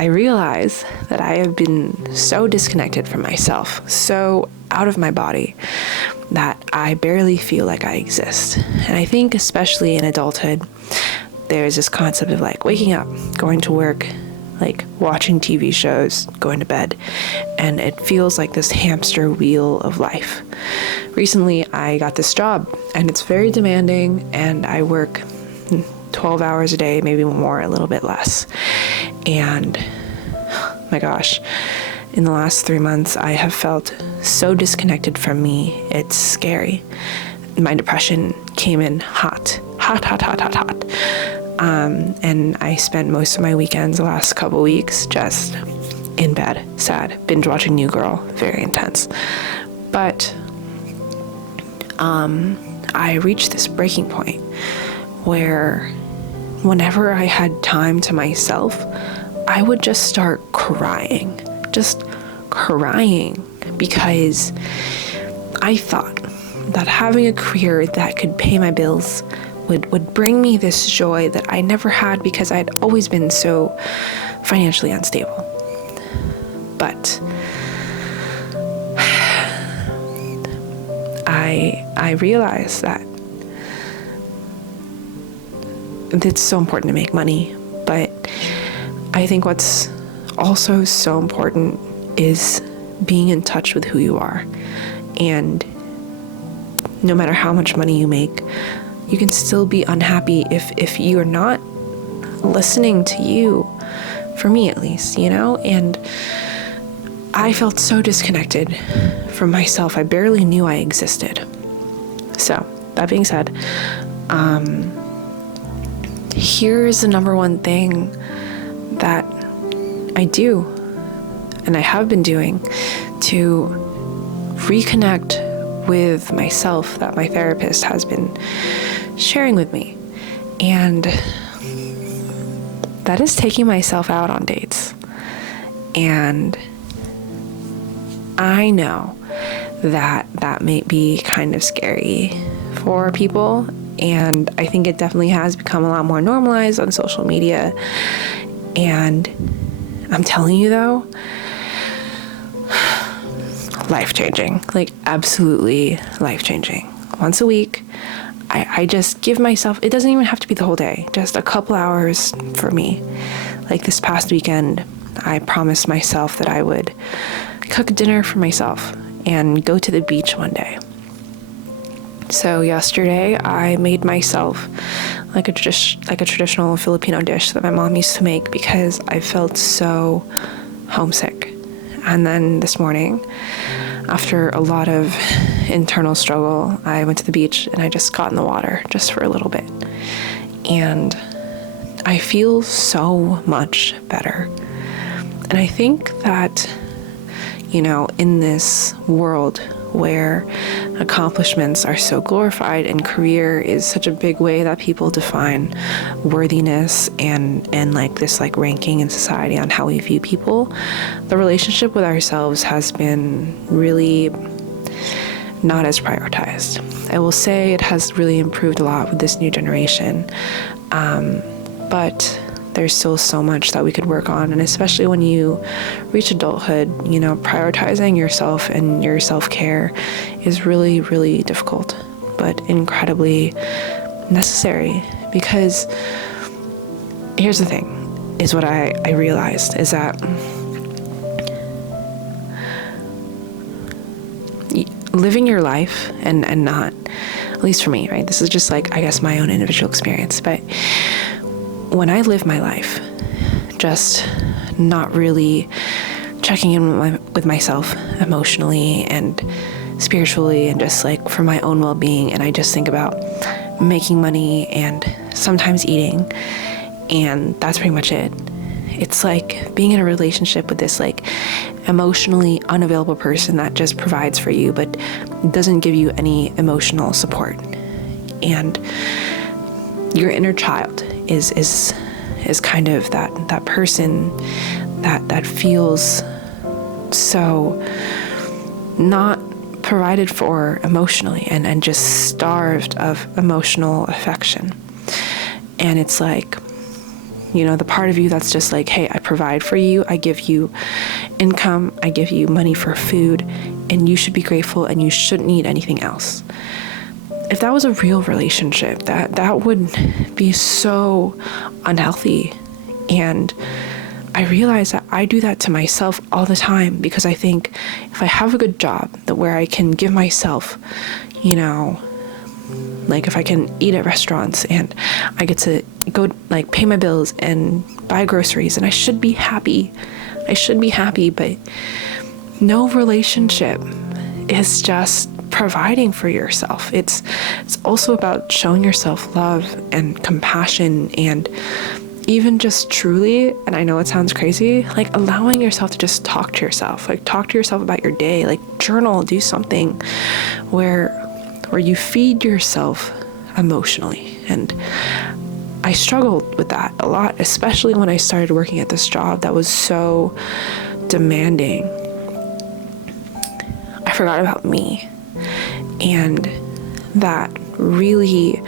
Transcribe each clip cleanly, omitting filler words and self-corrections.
I realize that I have been so disconnected from myself, so out of my body, that I barely feel like I exist. And I think especially in adulthood, there's this concept of like waking up, going to work, like watching TV shows, going to bed, and it feels like this hamster wheel of life. Recently, I got this job, and it's very demanding, and I work 12 hours a day, maybe more, a little bit less. And my gosh, in the last 3 months, I have felt so disconnected from me. It's scary. My depression came in hot. And I spent most of my weekends the last couple weeks just in bed, sad, binge watching New Girl, very intense. But I reached this breaking point where whenever I had time to myself, I would just start crying, because I thought that having a career that could pay my bills would bring me this joy that I never had because I had always been so financially unstable. But I realized that it's so important to make money, but I think what's also so important is being in touch with who you are. And no matter how much money you make, you can still be unhappy if you're not listening to you, for me at least, and I felt so disconnected from myself. I barely knew I existed. So that being said, here's the number one thing that I do, and I have been doing, to reconnect with myself, that my therapist has been sharing with me. And that is taking myself out on dates. And I know that may be kind of scary for people, and I think it definitely has become a lot more normalized on social media. And I'm telling you though, life-changing, like absolutely life-changing. Once a week, I just give myself, it doesn't even have to be the whole day, just a couple hours for me. Like this past weekend, I promised myself that I would cook dinner for myself and go to the beach one day. So yesterday, I made myself like a traditional Filipino dish that my mom used to make because I felt so homesick. And then this morning, after a lot of internal struggle, I went to the beach and I just got in the water just for a little bit. And I feel so much better. And I think that, in this world where accomplishments are so glorified and career is such a big way that people define worthiness and like this like ranking in society on how we view people, the relationship with ourselves has been really not as prioritized. I will say it has really improved a lot with this new generation, but there's still so much that we could work on. And especially when you reach adulthood, prioritizing yourself and your self-care is really, really difficult, but incredibly necessary. Because here's the thing, is what I realized is that living your life and not, at least for me, right? This is just like, I guess, my own individual experience, but when I live my life just not really checking in with myself emotionally and spiritually and just like for my own well-being, and I just think about making money and sometimes eating, and that's pretty much it. It's like being in a relationship with this like emotionally unavailable person that just provides for you but doesn't give you any emotional support. And your inner child is kind of that person that feels so not provided for emotionally and just starved of emotional affection. And it's like the part of you that's just like, hey, I provide for you, I give you income, I give you money for food, and you should be grateful and you shouldn't need anything else. If that was a real relationship, that would be so unhealthy. And I realize that I do that to myself all the time, because I think if I have a good job where I can give myself, like if I can eat at restaurants and I get to go like pay my bills and buy groceries, and I should be happy. But no relationship is just providing for yourself. It's also about showing yourself love and compassion, and even just truly, and I know it sounds crazy, like allowing yourself to just talk to yourself, like talk to yourself about your day, like journal, do something where you feed yourself emotionally. And I struggled with that a lot, especially when I started working at this job that was so demanding. I forgot about me, and that really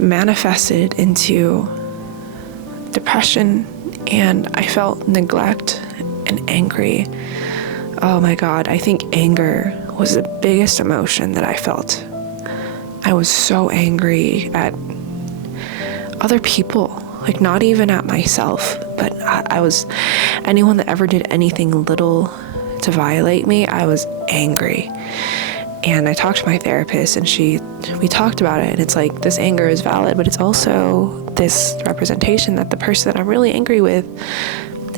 manifested into depression, and I felt neglect and angry. Oh my God, I think anger was the biggest emotion that I felt. I was so angry at other people, like not even at myself, but I was, anyone that ever did anything little to violate me, I was angry. And I talked to my therapist, and we talked about it, and it's like, this anger is valid, but it's also this representation that the person that I'm really angry with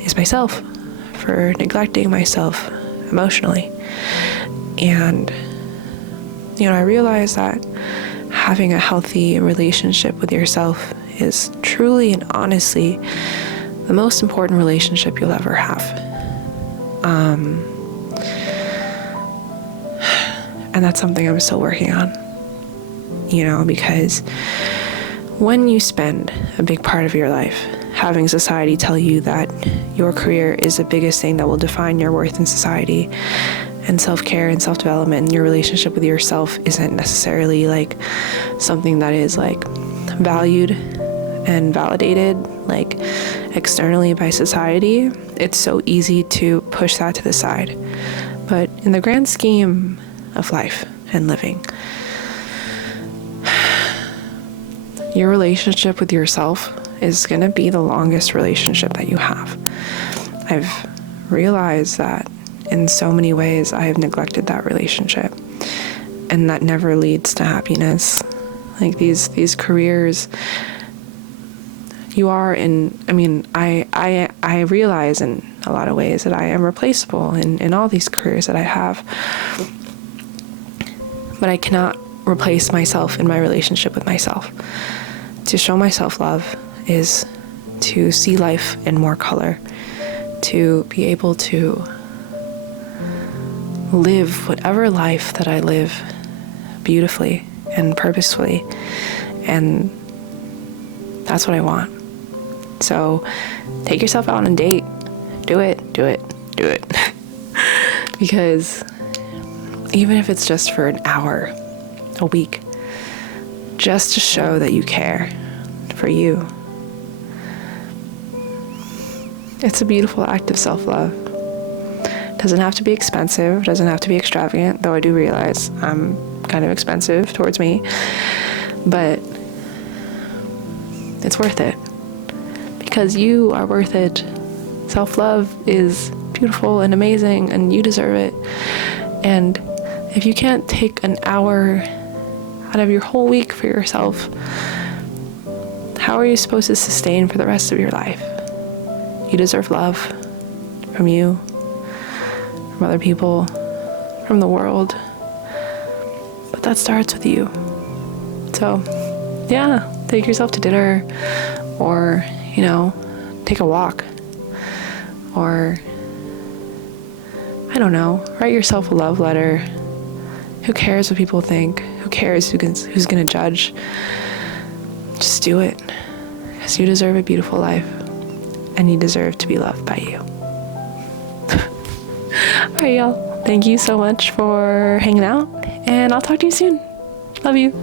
is myself, for neglecting myself emotionally. And I realized that having a healthy relationship with yourself is truly and honestly the most important relationship you'll ever have. And that's something I'm still working on, because when you spend a big part of your life having society tell you that your career is the biggest thing that will define your worth in society, and self-care and self-development and your relationship with yourself isn't necessarily like something that is like valued and validated like externally by society, it's so easy to push that to the side. But in the grand scheme of life and living, your relationship with yourself is going to be the longest relationship that you have. I've realized that in so many ways I have neglected that relationship, and that never leads to happiness. Like these careers, I realize in a lot of ways that I am replaceable in all these careers that I have, but I cannot replace myself in my relationship with myself. To show myself love is to see life in more color, to be able to live whatever life that I live beautifully and purposefully, and that's what I want. So take yourself out on a date. Do it. Because even if it's just for an hour a week, just to show that you care for you, it's a beautiful act of self-love. Doesn't have to be expensive, doesn't have to be extravagant, though I do realize I'm kind of expensive towards me, but it's worth it, because you are worth it. Self-love is beautiful and amazing, and you deserve it. And if you can't take an hour out of your whole week for yourself, how are you supposed to sustain for the rest of your life? You deserve love from you, from other people, from the world. But that starts with you. So, yeah, take yourself to dinner, or, take a walk, or, I don't know, write yourself a love letter. Who cares what people think? Who cares who's gonna judge? Just do it, because you deserve a beautiful life, and you deserve to be loved by you. All right, y'all. Thank you so much for hanging out, and I'll talk to you soon. Love you.